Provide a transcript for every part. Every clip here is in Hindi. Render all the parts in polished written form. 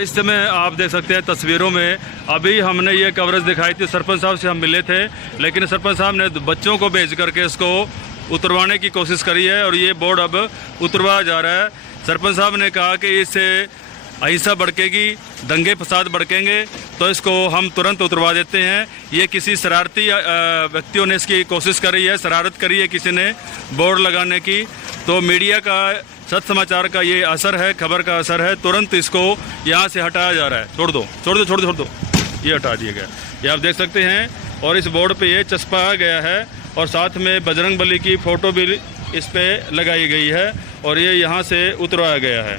इस समय आप देख सकते हैं तस्वीरों में, अभी हमने ये कवरेज दिखाई थी, सरपंच साहब से हम मिले थे, लेकिन सरपंच साहब ने बच्चों को भेज करके इसको उतरवाने की कोशिश करी है और ये बोर्ड अब उतरवाया जा रहा है। सरपंच साहब ने कहा कि इससे अहिंसा भड़केगी, दंगे फसाद भड़केंगे, तो इसको हम तुरंत उतरवा देते हैं। ये किसी शरारती व्यक्तियों ने इसकी कोशिश करी है, शरारत करी है किसी ने बोर्ड लगाने की, तो मीडिया का सच समाचार का ये असर है, खबर का असर है, तुरंत इसको यहाँ से हटाया जा रहा है। छोड़ दो, ये हटा दिया गया, ये आप देख सकते हैं। और इस बोर्ड पे ये चस्पाया गया है और साथ में बजरंगबली की फ़ोटो भी इस पर लगाई गई है और ये यहाँ से उतरवाया गया है।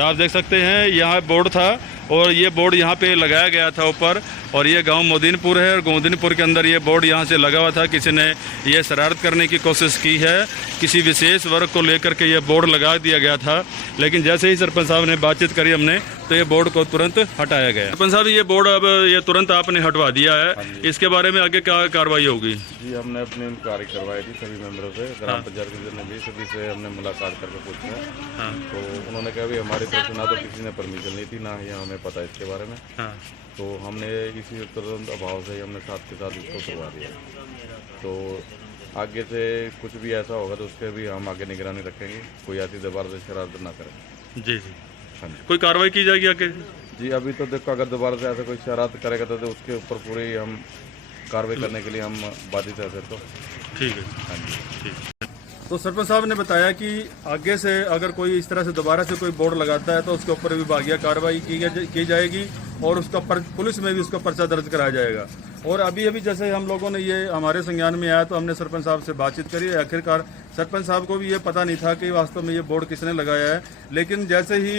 आप देख सकते हैं यहाँ बोर्ड था और ये बोर्ड यहाँ पे लगाया गया था ऊपर, और ये गांव मोदीनपुर है और मोदीनपुर के अंदर ये बोर्ड यहाँ से लगा हुआ था। किसी ने ये शरारत करने की कोशिश की है, किसी विशेष वर्ग को लेकर के ये बोर्ड लगा दिया गया था, लेकिन जैसे ही सरपंच साहब ने बातचीत करी हमने, तो ये बोर्ड को तुरंत हटाया गया। सरपंच साहब, ये बोर्ड अब ये तुरंत आपने हटवा दिया है, इसके बारे में आगे क्या कार्रवाई होगी? जी, हमने अपनी कार्य करवाई थी सभी मेंबरों से, ग्राम पंचायत के जितने भी सभी से हमने मुलाकात करके पूछा। तो उन्होंने कहा भी हमारी तरफ से ना तो किसी ने परमिशन ली थी, ना ही हमें पता इसके बारे में। तो हमने इसी तुरंत अभाव से हमने साथ के साथ इसको करवा दिया। तो आगे से कुछ भी ऐसा होगा तो उसके भी हम आगे निगरानी रखेंगे, कोई ऐसी दोबारा से शरारत ना करें। जी हाँ जी। कोई कार्रवाई की जाएगी आगे? जी, अभी तो देखो, अगर दोबारा से ऐसा कोई शरारत करेगा तो उसके ऊपर पूरी हम कार्रवाई करने के लिए हम बाधित है। तो ठीक है। हाँ जी, ठीक। तो सरपंच साहब ने बताया कि आगे से अगर कोई इस तरह से दोबारा से कोई बोर्ड लगाता है तो उसके ऊपर विभागीय कार्रवाई की जाएगी और उसका पुलिस में भी उसका पर्चा दर्ज कराया जाएगा। और अभी जैसे हम लोगों ने ये हमारे संज्ञान में आया तो हमने सरपंच साहब से बातचीत करी। आखिरकार सरपंच साहब को भी ये पता नहीं था कि वास्तव में ये बोर्ड किसने लगाया है, लेकिन जैसे ही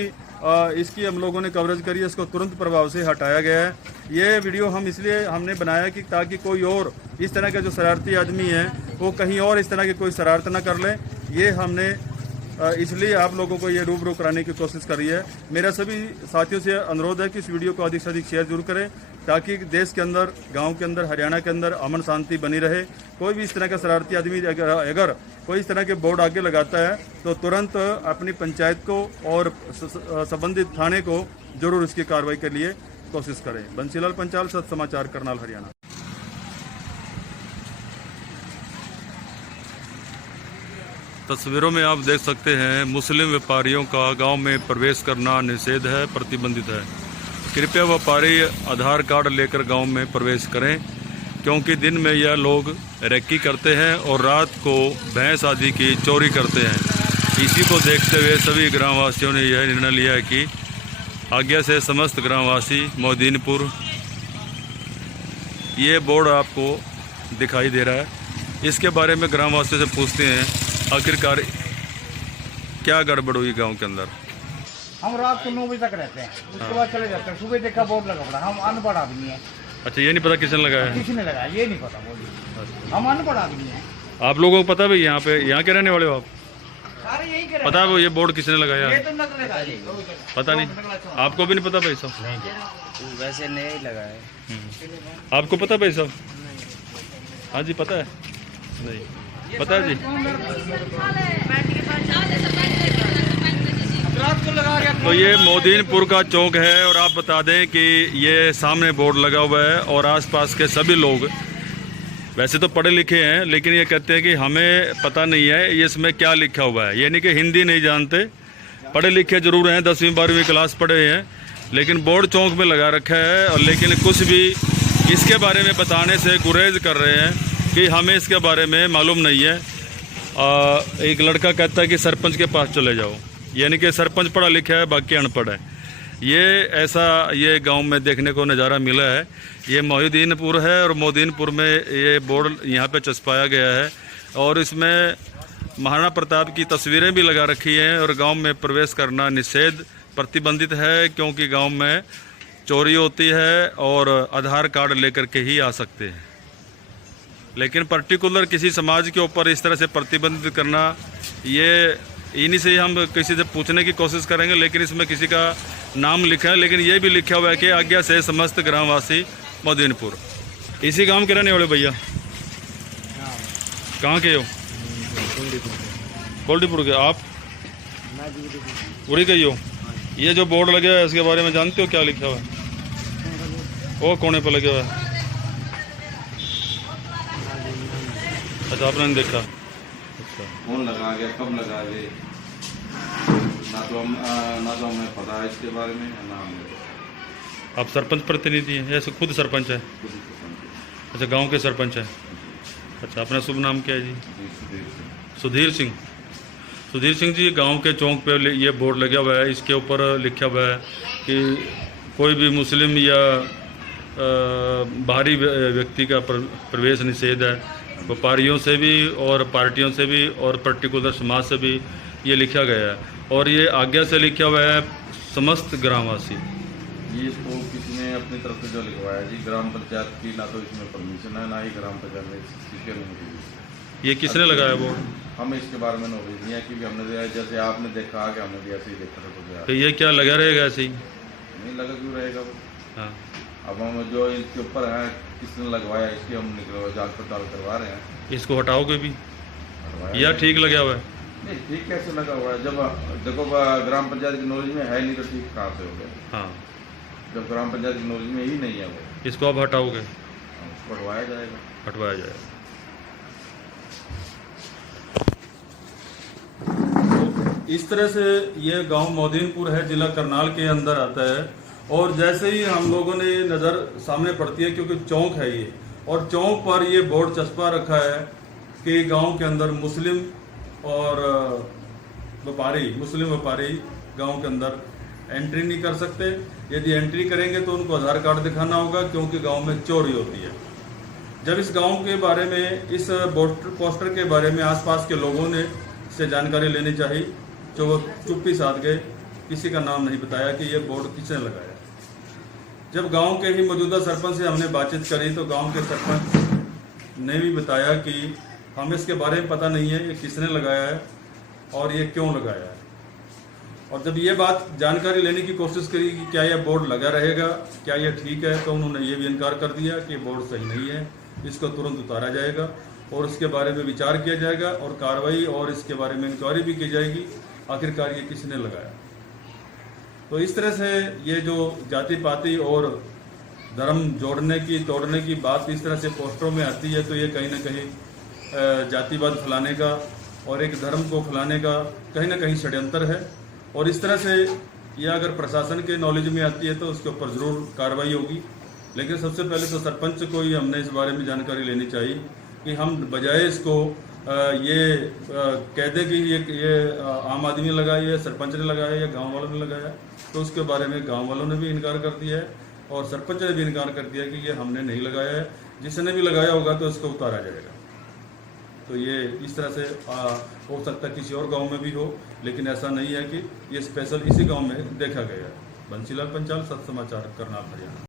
इसकी हम लोगों ने कवरेज करी है, इसको तुरंत प्रभाव से हटाया गया है। ये वीडियो हम इसलिए हमने बनाया कि ताकि कोई और इस तरह के जो शरारती आदमी है वो कहीं और इस तरह की कोई शरारत ना कर ले। ये हमने इसलिए आप लोगों को ये रूबरू कराने की कोशिश करी है। मेरा सभी साथियों से अनुरोध है कि इस वीडियो को अधिक से अधिक शेयर जरूर करें, ताकि देश के अंदर, गांव के अंदर, हरियाणा के अंदर अमन शांति बनी रहे। कोई भी इस तरह का शरारती आदमी अगर कोई इस तरह के बोर्ड आगे लगाता है तो तुरंत अपनी पंचायत को और संबंधित थाने को जरूर इसकी कार्रवाई के लिए कोशिश करें। बंसीलाल पंचाल, सच समाचार, करनाल, हरियाणा। तस्वीरों में आप देख सकते हैं मुस्लिम व्यापारियों का गांव में प्रवेश करना निषेध है, प्रतिबंधित है। कृपया व्यापारी आधार कार्ड लेकर गांव में प्रवेश करें, क्योंकि दिन में यह लोग रेकी करते हैं और रात को भैंस आदि की चोरी करते हैं। इसी को देखते हुए सभी ग्रामवासियों ने यह निर्णय लिया है कि आज्ञा से समस्त ग्रामवासी मोदीनपुर, ये बोर्ड आपको दिखाई दे रहा है, इसके बारे में ग्रामवासियों से पूछते हैं आखिरकार क्या गड़बड़ हुई गांव के अंदर। हम रात को 9 बजे तक रहते हैं, उसके बाद चले जाते हैं। सुबह देखा बोर्ड लगा पड़ा, हम अनपढ़ आदमी हैं। अच्छा, ये नहीं पता किसने लगाया है? किसने लगाया ये नहीं पता, बोलिए। हम अनपढ़ आदमी हैं। आप लोगों को पता भाई, यहाँ के रहने वाले हो आप? सारे यही करे। पता है वो ये बोर्ड किसने लगाया ये है? तो नकल लगा दी। पता नहीं, आपको भी नहीं पता भाई साहब? नहीं, वैसे नहीं लगाया। आपको पता भाई साहब? हाँ जी, पता है? नहीं पता है जी। तो ये मोदीनपुर का चौक है और आप बता दें कि ये सामने बोर्ड लगा हुआ है और आसपास के सभी लोग वैसे तो पढ़े लिखे हैं, लेकिन ये कहते हैं कि हमें पता नहीं है ये इसमें क्या लिखा हुआ है। यानी कि हिंदी नहीं जानते, पढ़े लिखे जरूर हैं, 10वीं 12वीं क्लास पढ़े हैं, लेकिन बोर्ड चौक में लगा रखा है। और लेकिन कुछ भी इसके बारे में बताने से गुरेज कर रहे हैं कि हमें इसके बारे में मालूम नहीं है। एक लड़का कहता है कि सरपंच के पास चले जाओ, यानी कि सरपंच पढ़ा लिखा है, बाकी अनपढ़ है। ये गांव में देखने को नज़ारा मिला है। ये मोदीनपुर है और मोदीनपुर में ये बोर्ड यहाँ पे चस्पाया गया है और इसमें महाराणा प्रताप की तस्वीरें भी लगा रखी हैं और गांव में प्रवेश करना निषेध, प्रतिबंधित है, क्योंकि गांव में चोरी होती है और आधार कार्ड लेकर के ही आ सकते हैं। लेकिन पर्टिकुलर किसी समाज के ऊपर इस तरह से प्रतिबंधित करना, ये इन्हीं से हम किसी से पूछने की कोशिश करेंगे, लेकिन इसमें किसी का नाम लिखा है, लेकिन ये भी लिखा हुआ है कि आज्ञा से समस्त ग्रामवासी मोदीनपुर। इसी गांव के रहने वाले भैया? कहाँ के हो? गोल्डीपुर के। आप उड़ी गई हो? ये जो बोर्ड लगे हुआ है इसके बारे में जानते हो क्या लिखा हुआ है? वो कोने पर लगे हुआ है। अच्छा, आपने नहीं देखा। अच्छा, कौन लगा गया, कब लगा गए, ना तो हमें पता है इसके बारे में, ना हमें। आप सरपंच प्रतिनिधि हैं या खुद सरपंच है? अच्छा, गांव के सरपंच है। अच्छा, अपना शुभ नाम क्या है जी? सुधीर सिंह। सुधीर सिंह जी, गांव के चौक पे ये बोर्ड लगा हुआ है, इसके ऊपर लिखा हुआ है कि कोई भी मुस्लिम या बाहरी व्यक्ति का प्रवेश निषेध है। व्यापारियों से भी और पार्टियों से भी और पर्टिकुलर समाज से भी ये लिखा गया है, और ये आज्ञा से लिखा हुआ है समस्त ग्रामवासी। ये इसको किसी ने अपनी तरफ से जो लिखवाया जी, ग्राम पंचायत की ना तो इसमें परमिशन है, ना ही ग्राम पंचायत ने इसकी अनुमति दी। ये किसने लगाया बोर्ड? हमें इसके बारे में नॉलेज नहीं है, क्योंकि हमने जैसे आपने देखा आगे हमने भी ऐसे ही देखा था। तो ये क्या लगा रहेगा ऐसे ही? नहीं लगा क्यों रहेगा वो? हाँ, अब हम जो इसके ऊपर है किसने लगवाया, इसकी हम जांच पड़ताल करवा रहे हैं। इसको हटाओगे भी हटवाया या ठीक लगा हुआ है? नहीं, ठीक कैसे लगा हुआ है? जब देखो ग्राम पंचायत की नॉलेज में है नहीं तो ठीक कहाँ से हो गया? हाँ, जब ग्राम पंचायत की नॉलेज में ही नहीं है वो, इसको अब हटाओगे? उसको हटवाया जाएगा। हटवाया जाएगा। इस तरह से ये गांव मोदीनपुर है, जिला करनाल के अंदर आता है। और जैसे ही हम लोगों ने ये नज़र सामने पड़ती है, क्योंकि चौक है ये, और चौक पर ये बोर्ड चस्पा रखा है कि गांव के अंदर मुस्लिम और मुस्लिम व्यापारी गांव के अंदर एंट्री नहीं कर सकते। यदि एंट्री करेंगे तो उनको आधार कार्ड दिखाना होगा, क्योंकि गांव में चोरी होती है। जब इस गांव के बारे में, इस पोस्टर के बारे में आसपास के लोगों ने से जानकारी लेनी चाहिए, जो वो चुप्पी साध गए, किसी का नाम नहीं बताया कि ये बोर्ड किसने लगाया। जब गांव के ही मौजूदा सरपंच से हमने बातचीत करी तो गांव के सरपंच ने भी बताया कि हमें इसके बारे में पता नहीं है, ये किसने लगाया है और ये क्यों लगाया है। और जब ये बात जानकारी लेने की कोशिश करी कि क्या यह बोर्ड लगा रहेगा, क्या यह ठीक है, तो उन्होंने ये भी इनकार कर दिया कि बोर्ड सही नहीं है, इसको तुरंत उतारा जाएगा और उसके बारे में विचार किया जाएगा और कार्रवाई और इसके बारे में इंक्वायरी भी की जाएगी, आखिरकार ये किसने लगाया। तो इस तरह से ये जो जाति पाति और धर्म जोड़ने की तोड़ने की बात इस तरह से पोस्टरों में आती है, तो ये कहीं ना कहीं जातिवाद फैलाने का और एक धर्म को फैलाने का कहीं ना कहीं षड्यंत्र है। और इस तरह से ये अगर प्रशासन के नॉलेज में आती है तो उसके ऊपर ज़रूर कार्रवाई होगी। लेकिन सबसे पहले तो सरपंच को ही हमने इस बारे में जानकारी लेनी चाहिए कि हम बजाय इसको कह दें कि ये आम आदमी ने लगाया है, सरपंच ने लगाया या गांव वालों ने लगाया, तो उसके बारे में गांव वालों ने भी इनकार कर दिया है और सरपंच ने भी इनकार कर दिया कि ये हमने नहीं लगाया है। जिसने भी लगाया होगा तो इसको उतारा जाएगा। तो ये इस तरह से हो सकता है किसी और गांव में भी हो, लेकिन ऐसा नहीं है कि ये स्पेशल इसी गांव में देखा गया है। बंसीलाल पंचाल, सत्य समाचार, करनाल, हरियाणा।